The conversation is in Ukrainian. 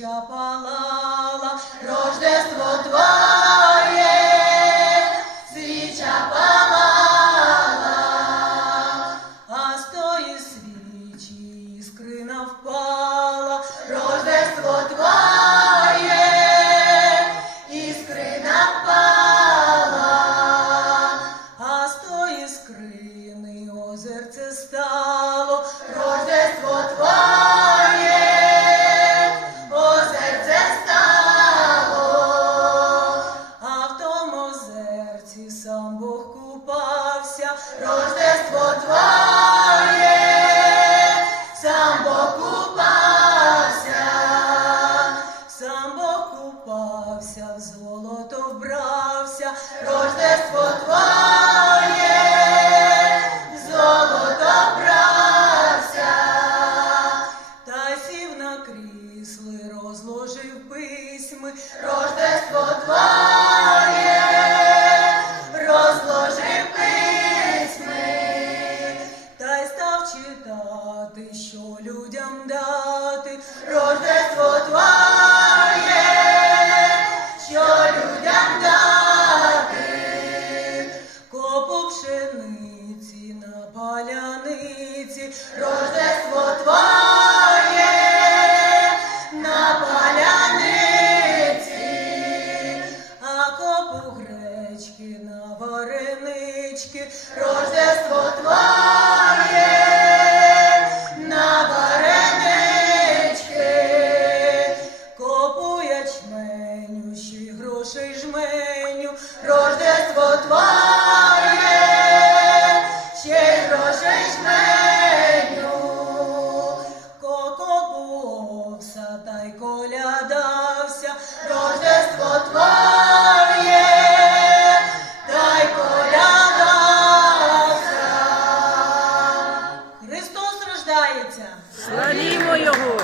свіча палала, Рождество твоє, свіча палала, а з тої свічі іскрина впала, Рождество твоє, іскрина впала, а з тої іскрини озерце стало, Рождество твоє, озерце стало, а в тому озерці сам Бог купався, Рождество твоє, сам Бог купався, сам Бог купався, в золото вбрався, Рождество твоє, в золото вбрався, та й сів на крісли, розложив письми, Рождество твоє, розложив письми, та й став читати, що людям дати, Рождество твоє, що людям дати, копу пшениці на паляниці, Рождество твоє, на паляниці, а копу гречки на варенички, Рождество твоє, на варенички, копу ячменю, ще й грошей жменю, Рождество твоє, ще й грошей жменю, копу овса та й колядався, Рождество твоє, та й колядався. Христос рождається! Славімо Його!